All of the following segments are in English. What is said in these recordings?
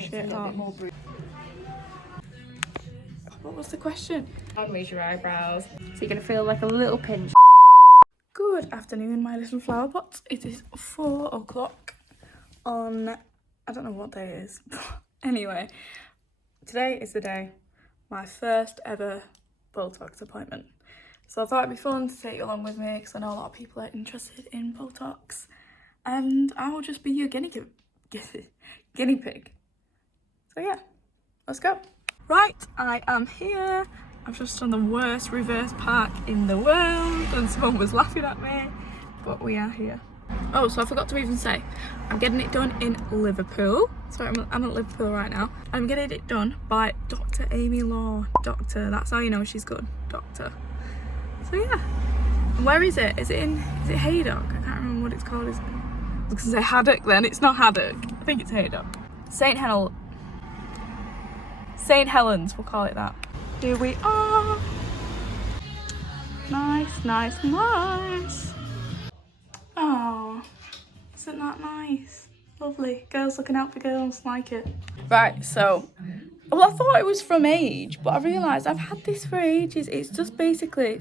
Shit hot. What was the question? Raise your eyebrows. So you're going to feel like a little pinch. Good afternoon, my little flower pots. It is 4 o'clock on, I don't know what day it is. Anyway, today is the day, my first ever Botox appointment. So I thought it'd be fun to take you along with me because I know a lot of people are interested in Botox. And I will just be your guinea pig. So yeah, let's go. Right, I am here. I've just done the worst reverse park in the world and someone was laughing at me, but we are here. Oh, so I forgot to even say, I'm getting it done in Liverpool. Sorry, I'm at Liverpool right now. I'm getting it done by Dr. Amy Law. Doctor, that's how you know she's good. Doctor. So yeah. Where is it? Is it Haydock? I can't remember what it's called. Is it? I was gonna say Haddock then. It's not Haddock. I think it's Haydock. St. Helens, we'll call it that. Here we are. Nice, nice, nice. Oh, isn't that nice? Lovely. Girls looking out for girls, like it. Right, so, well, I thought it was from age, but I realised I've had this for ages. It's just basically,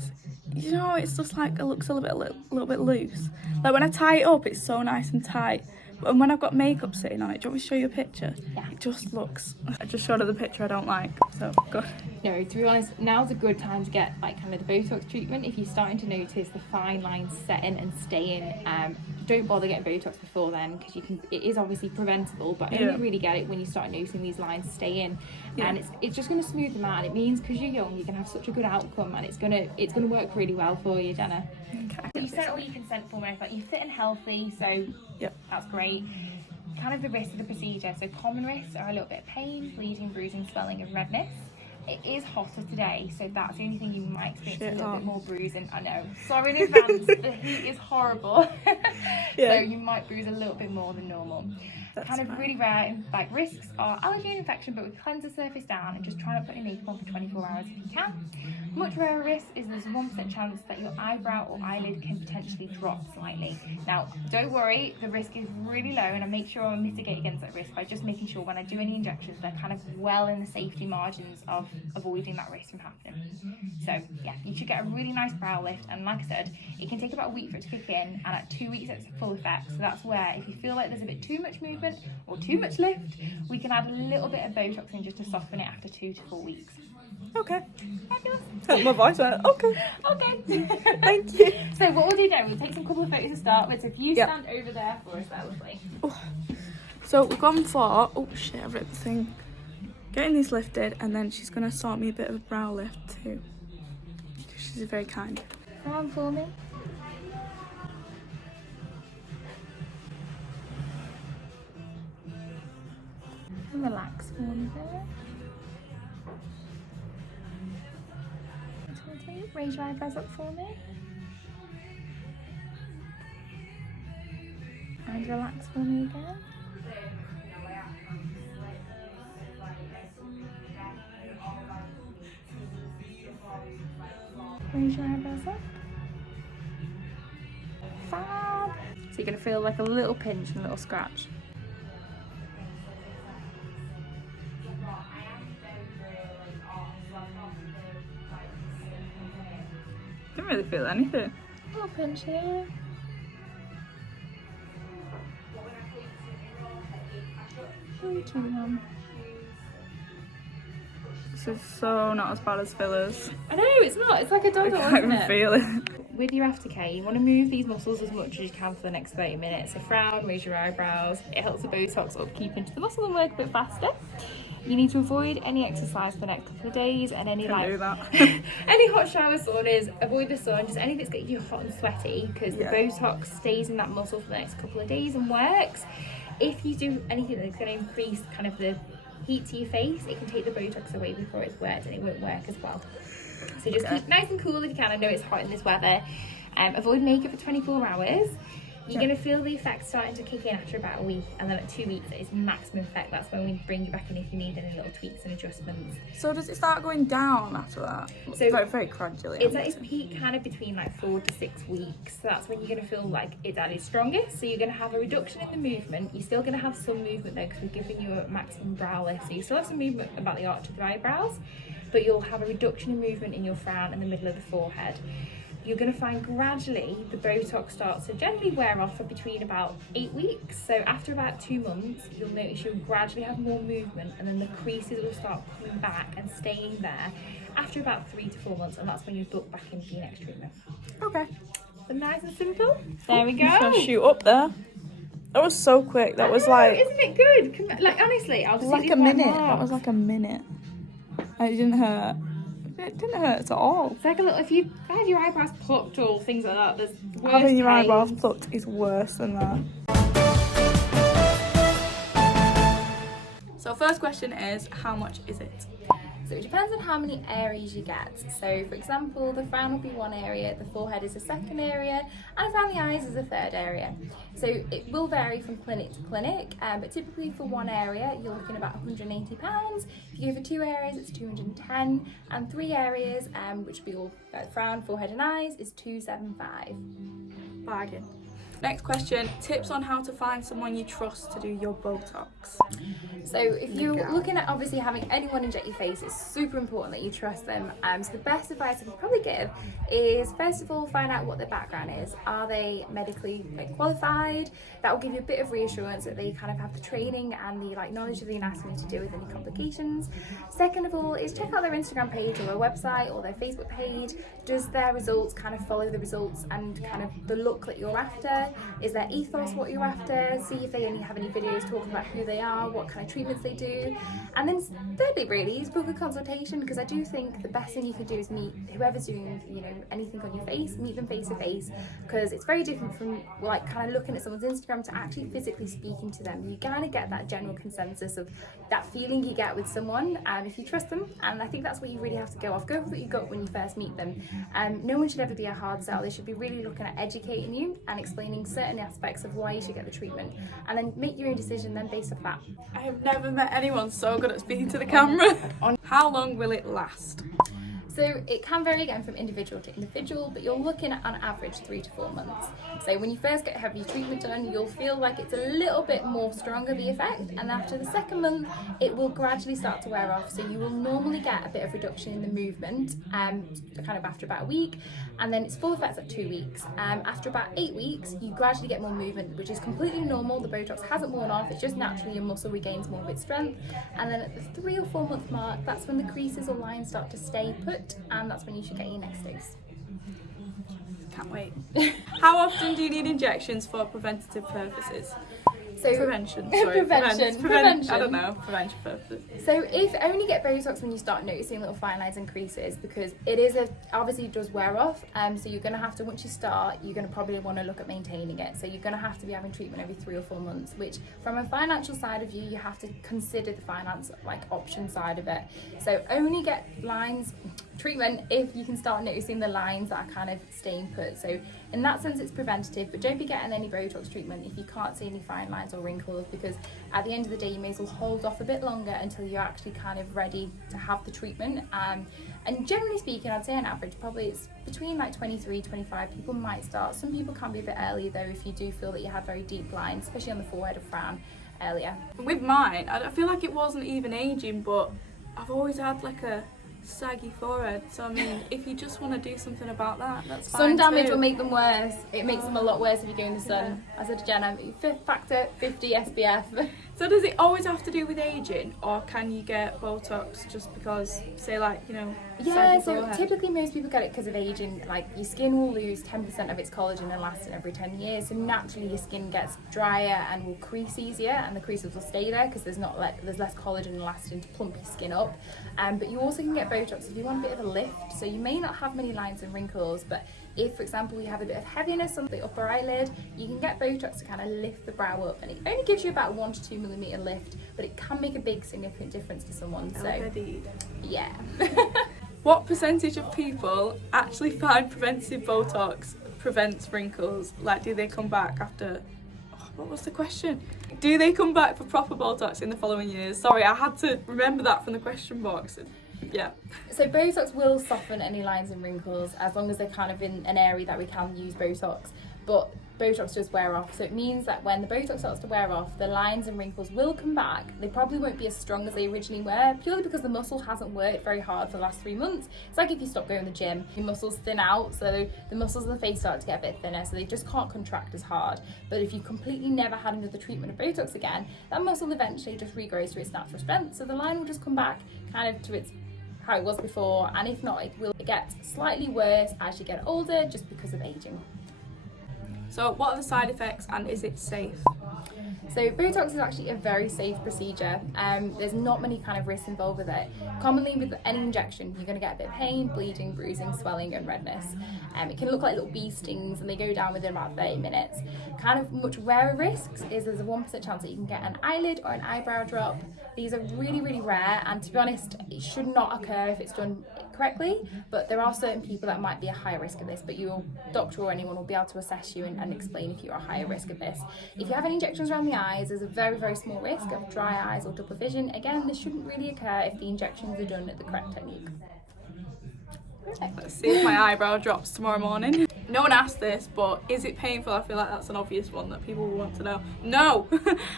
you know, it's just like it looks a little bit loose. Like when I tie it up, it's so nice and tight. But when I've got makeup sitting on it, do you want me to show you a picture? Yeah. It just looks, I just showed her the picture I don't like, so go. No, to be honest, now's a good time to get like kind of the Botox treatment. If you're starting to notice the fine lines setting and staying, don't bother getting Botox before then because it is obviously preventable, but only really get it when you start noticing these lines staying. And it's just going to smooth them out. And it means because you're young, you can have such a good outcome, and it's gonna work really well for you, Jenna. Okay. You sent all your consent form and everything. You're fit and healthy, so that's great. Kind of the risks of the procedure. So common risks are a little bit of pain, bleeding, bruising, swelling, and redness. It is hotter today, so that's the only thing you might experience. A little bit more bruising. I know. Sorry in advance. The heat is horrible. So you might bruise a little bit more than normal. Kind of really rare like risks are allergy and infection, but we cleanse the surface down and just try not to put your makeup on for 24 hours if you can. Much rarer risk is there's a 1% chance that your eyebrow or eyelid can potentially drop slightly. Now, don't worry, the risk is really low, and I make sure I mitigate against that risk by just making sure when I do any injections, they're kind of well in the safety margins of avoiding that risk from happening. So yeah, you should get a really nice brow lift, and like I said, it can take about a week for it to kick in, and at 2 weeks it's full effect. So that's where if you feel like there's a bit too much movement or too much lift, we can add a little bit of Botox in just to soften it after 2 to 4 weeks. Okay. Fabulous. My voice went, okay. Okay. Thank you. So what we'll do now, we'll take some couple of photos to start with. So if you stand over there for us, that lovely. So we've gone for, oh shit, I've ripped the thing. Getting these lifted, and then she's going to sort me a bit of a brow lift too. She's very kind. Frown for me. And relax for me there. Raise your eyebrows up for me. And relax for me again. Raise your eyebrows up. Fab. So you're going to feel like a little pinch and a little scratch. Didn't really feel anything. A little pinch here. This is so not as bad as fillers. I know, it's not. It's like a doddle, I can't even feel it. With your aftercare, you want to move these muscles as much as you can for the next 30 minutes. So frown, raise your eyebrows. It helps the Botox upkeep into the muscle and work a bit faster. You need to avoid any exercise for the next couple of days, and any any hot shower, saunas. Avoid the sun, just anything that's getting you hot and sweaty, because the Botox stays in that muscle for the next couple of days and works. If you do anything that's going to increase kind of the heat to your face, it can take the Botox away before it's worked, and it won't work as well. So just keep nice and cool if you can. I know it's hot in this weather. Avoid makeup for 24 hours. You're going to feel the effect starting to kick in after about a week, and then at 2 weeks it is maximum effect. That's when we bring you back in if you need any little tweaks and adjustments. So does it start going down after that? So very, very gradually. It's at its peak kind of between like 4 to 6 weeks. So that's when you're going to feel like it's at its strongest. So you're going to have a reduction in the movement. You're still going to have some movement though, because we're giving you a maximum brow lift. So you still have some movement about the arch of the eyebrows, but you'll have a reduction in movement in your frown in the middle of the forehead. You're going to find gradually the Botox starts to generally wear off for between about 8 weeks. So after about 2 months, you'll notice you'll gradually have more movement, and then the creases will start coming back and staying there after about 3 to 4 months, and that's when you book back in for your next treatment. Okay. So nice and simple. There we go. I'm just gonna shoot up there. That was so quick. That was like, isn't it good? Like honestly, I'll just like a minute. That was like a minute. It didn't hurt. It didn't hurt at all. It's like a little, if you had your eyebrows plucked or things like that, there's worse Having your pain. eyebrows plucked is worse than that. So first question is, how much is it? So it depends on how many areas you get. So for example, the frown will be one area, the forehead is a second area, and around the eyes is a third area. So it will vary from clinic to clinic, but typically for one area, you're looking at about £180. If you go for 2 areas, it's 210, and 3 areas, which would be all frown, forehead and eyes, is 275. Bargain. Next question, tips on how to find someone you trust to do your Botox. So if you're looking at obviously having anyone inject your face, it's super important that you trust them. So the best advice I could probably give is, first of all, find out what their background is. Are they medically qualified? That will give you a bit of reassurance that they kind of have the training and the knowledge of the anatomy to deal with any complications. Second of all is check out their Instagram page or their website or their Facebook page. Does their results kind of follow the results and kind of the look that you're after? Is their ethos what you're after? See if they only have any videos talking about who they are, what kind of treatments they do. And then thirdly really is book a consultation, because I do think the best thing you can do is meet whoever's doing anything on your face, meet them face to face, because it's very different from kind of looking at someone's Instagram to actually physically speaking to them. You kind of get that general consensus of that feeling you get with someone if you trust them, and I think that's what you really have to go off. Go with what you got when you first meet them. No one should ever be a hard sell. They should be really looking at educating you and explaining certain aspects of why you should get the treatment, and then make your own decision then based off that. I have never met anyone so good at speaking to the camera. How long will it last? So it can vary again from individual to individual, but you're looking at on average 3 to 4 months. So when you first have your treatment done, you'll feel like it's a little bit more stronger, the effect, and after the second month it will gradually start to wear off. So you will normally get a bit of reduction in the movement kind of after about a week, and then its full effects at 2 weeks. After about 8 weeks you gradually get more movement, which is completely normal. The Botox hasn't worn off, it's just naturally your muscle regains more of its strength. And then at the 3 or 4 month mark, that's when the creases or lines start to stay put, and that's when you should get your next dose. Can't wait. How often do you need injections for preventative purposes? So Prevention. Sorry. Prevention. I don't know. Prevention purposes. So if only get Botox when you start noticing little fine lines and creases, because it is obviously it does wear off. So you're going to have to, once you start, you're going to probably want to look at maintaining it. So you're going to have to be having treatment every 3 or 4 months, which from a financial side of view, you have to consider the finance option side of it. So only get treatment if you can start noticing the lines that are kind of staying put. So in that sense it's preventative, but don't be getting any Botox treatment if you can't see any fine lines or wrinkles, because at the end of the day you may as well hold off a bit longer until you're actually kind of ready to have the treatment. And generally speaking, I'd say on average probably it's between 23, 25 people might start. Some people can be a bit early though if you do feel that you have very deep lines, especially on the forehead or frown earlier. With mine, I feel like it wasn't even aging, but I've always had a saggy forehead, so I mean if you just want to do something about that, that's fine. Sun damage too. will make them worse. It makes them a lot worse if you go in the sun. I said to Jenna, factor 50 SPF. So does it always have to do with aging, or can you get Botox just because, say Yeah, saggy so forehead? typically most people get it because of aging. Your skin will lose 10% of its collagen and elastin every 10 years, so naturally your skin gets drier and will crease easier, and the creases will stay there because there's less collagen and elastin to plump your skin up. But you also can get Botox if you want a bit of a lift. So you may not have many lines and wrinkles, but if, for example, you have a bit of heaviness on the upper eyelid, you can get Botox to kind of lift the brow up, and it only gives you about 1 to 2 millimeter lift, but it can make a big significant difference to someone. So yeah. What percentage of people actually find preventative Botox prevents wrinkles? Like, do they come back after... Oh, what was the question? Do they come back for proper Botox in the following years? Sorry, I had to remember that from the question box. Yeah. So Botox will soften any lines and wrinkles as long as they're kind of in an area that we can use Botox. But Botox does wear off, so it means that when the Botox starts to wear off, the lines and wrinkles will come back. They probably won't be as strong as they originally were, purely because the muscle hasn't worked very hard for the last 3 months. It's like if you stop going to the gym, your muscles thin out, so the muscles of the face start to get a bit thinner, so they just can't contract as hard. But if you completely never had another treatment of Botox again, that muscle eventually just regrows to its natural strength, so the line will just come back kind of to its how it was before, and if not, it will get slightly worse as you get older just because of aging. So what are the side effects and is it safe? So Botox is actually a very safe procedure. There's not many kind of risks involved with it. Commonly with any injection, you're going to get a bit of pain, bleeding, bruising, swelling and redness. It can look like little bee stings and they go down within about 30 minutes. Kind of much rarer risks is there's a 1% chance that you can get an eyelid or an eyebrow drop. These are really, really rare, and to be honest, it should not occur if it's done correctly, but there are certain people that might be a higher risk of this, but your doctor or anyone will be able to assess you and explain if you're a higher risk of this. If you have any injections around the eyes, there's a very, very small risk of dry eyes or double vision. Again, this shouldn't really occur if the injections are done at the correct technique. Let's see if my eyebrow drops tomorrow morning. No one asked this, but is it painful? I feel like that's an obvious one that people will want to know. No!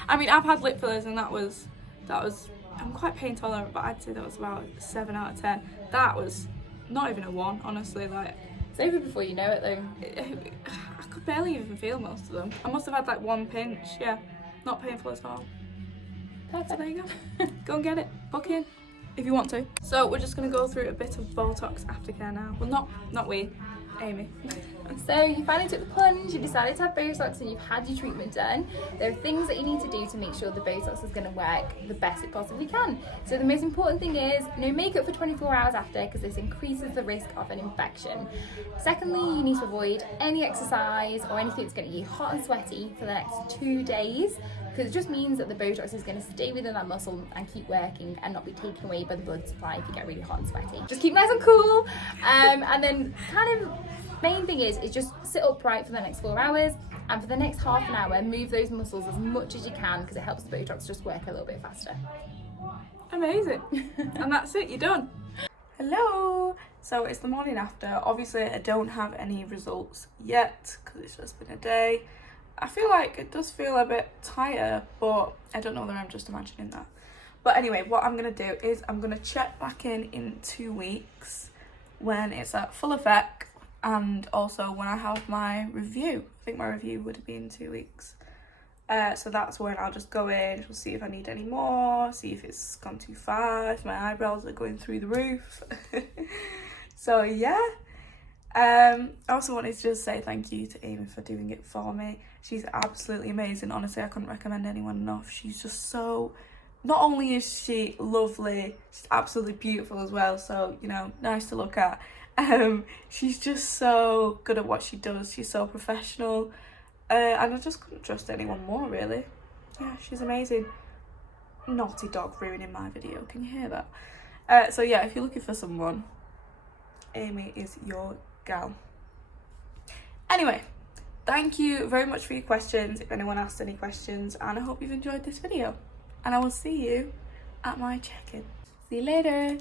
I mean, I've had lip fillers and that was, I'm quite pain tolerant, but I'd say that was about 7 out of 10. That was not even a 1, honestly. Like, it's over before you know it though. I could barely even feel most of them. I must have had like 1 pinch, yeah. Not painful at all. Perfect. So there you go. Go and get it. Book in if you want to. So we're just going to go through a bit of Botox aftercare now. Well, not we, Amy. So you finally took the plunge, you decided to have Botox and you've had your treatment done. There are things that you need to do to make sure the Botox is going to work the best it possibly can. So the most important thing is no makeup for 24 hours after, because this increases the risk of an infection. Secondly, you need to avoid any exercise or anything that's going to get you hot and sweaty for the next 2 days, because it just means that the Botox is going to stay within that muscle and keep working and not be taken away by the blood supply if you get really hot and sweaty. Just keep nice and cool, and then kind of main thing is just sit upright for the next 4 hours, and for the next half an hour move those muscles as much as you can, because it helps the Botox just work a little bit faster. Amazing. And that's it, you're done. Hello. So it's the morning after. Obviously I don't have any results yet because it's just been a day. I feel like it does feel a bit tighter, but I don't know whether I'm just imagining that. But anyway, what I'm going to do is I'm going to check back in 2 weeks when it's at full effect, and also when I have my review. I think my review would be in 2 weeks. So that's when I'll just go in, we'll see if I need any more, see if it's gone too far, if my eyebrows are going through the roof. So yeah. I also wanted to just say thank you to Amy for doing it for me. She's absolutely amazing. Honestly, I couldn't recommend anyone enough. She's just so, not only is she lovely, she's absolutely beautiful as well, so, you know, nice to look at. She's just so good at what she does. She's so professional, and I just couldn't trust anyone more, really. Yeah, she's amazing. Naughty dog ruining my video, can you hear that? So yeah, if you're looking for someone, Amy is your gal. Anyway, thank you very much for your questions, if anyone asked any questions, and I hope you've enjoyed this video, and I will see you at my check-in. See you later.